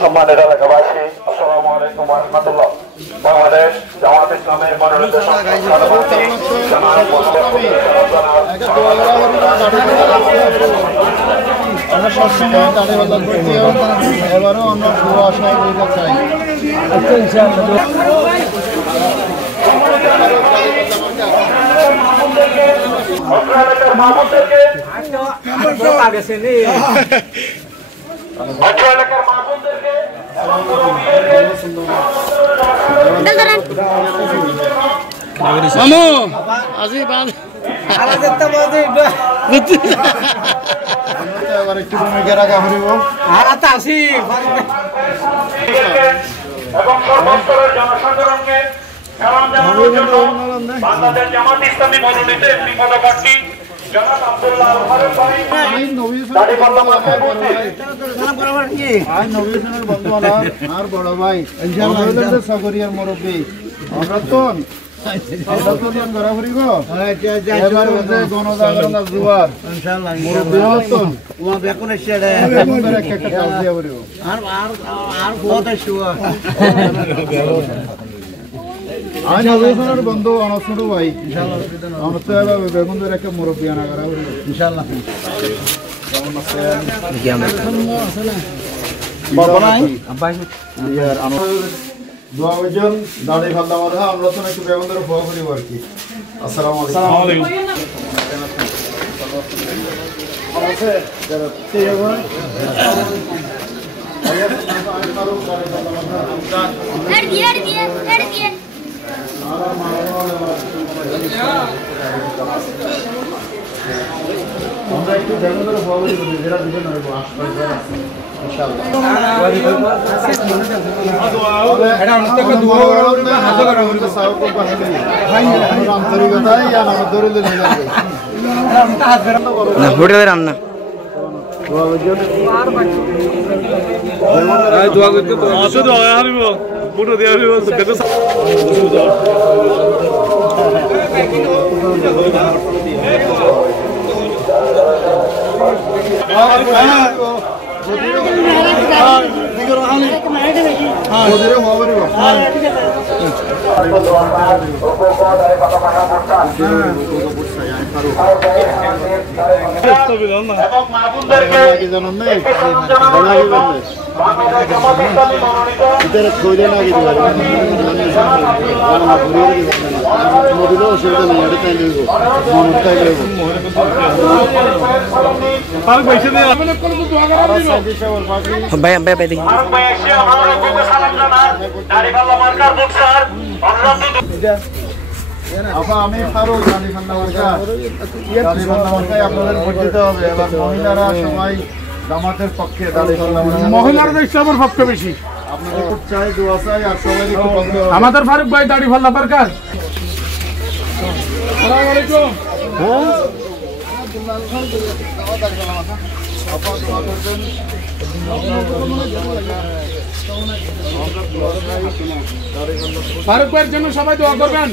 সম্মানিত এলাকাবাসী, আসসালামু আলাইকুম ওয়া রাহমাতুল্লাহ। বাংলাদেশ জামাত ইসলামের মনোনীত আমরা সবসময় দাঁড়িয়ে করছি, এবারও আমরা শুভ আশায় বলতে চাই। মামু আজি বাদ এবার একটু ভূমিকা রাখা হরিব এবং সর্বস্তরের জনসাধারণকে সালাম জানানোর জন্য বাংলাদেশ জামাত ইসলামী মনোনীত একটি পদপ্রার্থী জনাব আব্দুল্লাহ আল ফারুক ভাই দাড়িপাল্লা মাথায় বলছি। আর বড় ভাই সাগরিয়ার মুরব্বী অমরতন করা ফুরিব এবার গণজাগরণ জুয়ার মুরব্বী হতন একটা কাজ দিয়া ফুরিব আইন অভিযানের বন্ধু অনসুরু ভাই আমার তো এবার বেগুনদের একটা মুরব্বী আনা করা ফুরিব ইনশাআল্লাহ। দোয়া বজন দাড়ি ফালদা মারা আমরা তো একটু বেগুনদের ফোয়া করি আর কি। আসসালামু আলাইকুম। আমরা একটু বেগুনদের ফোয়া করি যেটা দিবেন রান্না আমি ফারুক আপনাদের ভোট দিতে হবে। এবার মহিলারা সবাই জামাতের পক্ষে, মহিলারা ইসলামের পক্ষে বেশি। আপনাদের খুব চাই, দোয়া চাই, আর সবাই আমাদের ফারুক ভাই দাড়ি ফাল্লা পারকার। ফারুক ভাইয়ের জন্য সবাই দোয়া করবেন।